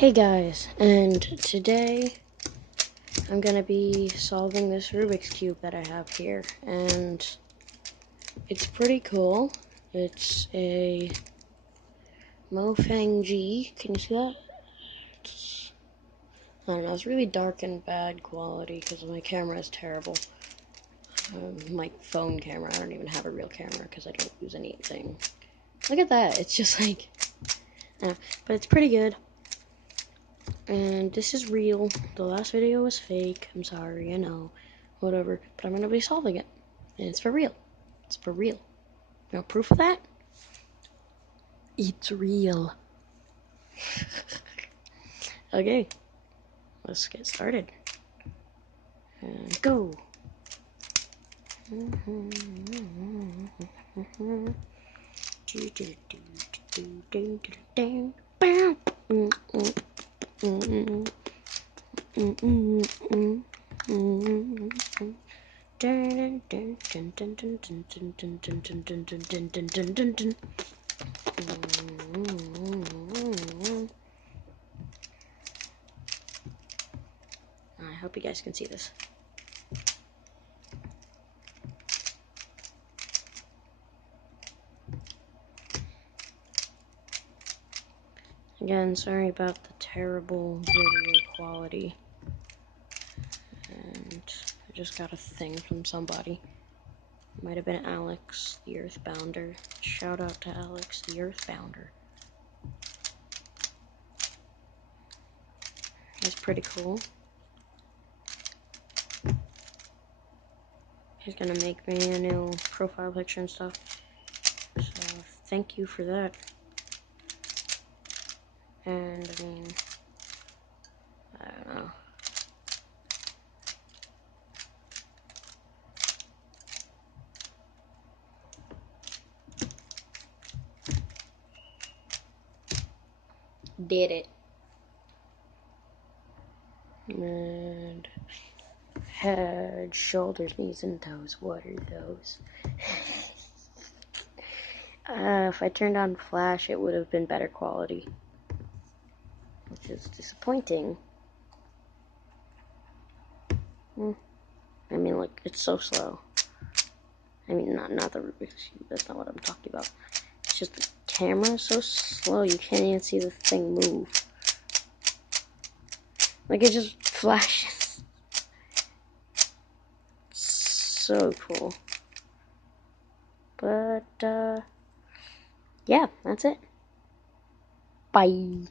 Hey guys, and today I'm gonna be solving this Rubik's Cube that I have here, and it's pretty cool. It's a Mofang G. Can you see that? I don't know, it's really dark and bad quality because my camera is terrible. My phone camera, I don't even have a real camera because I don't use anything. Look at that, it's just like, but it's pretty good. And this is real. The last video was fake. I'm sorry, I know. Whatever. But I'm gonna be solving it. And it's for real. It's for real. No proof of that? It's real. Okay. Let's get started. And go. I hope you guys can see this. Again, sorry about the terrible video quality. And I just got a thing from somebody. Might have been Alex, the Earthbounder. Shout out to Alex, the Earthbounder. He's pretty cool. He's gonna make me a new profile picture and stuff. So thank you for that. And I mean, I don't know. Did it. And head, shoulders, knees, and toes. What are those? If I turned on flash, it would have been better quality, which is disappointing. I mean, look, it's so slow. I mean, not the Rubik's Cube, that's not what I'm talking about. It's just the camera is so slow, you can't even see the thing move. Like, it just flashes. So cool. But, yeah, that's it. Bye.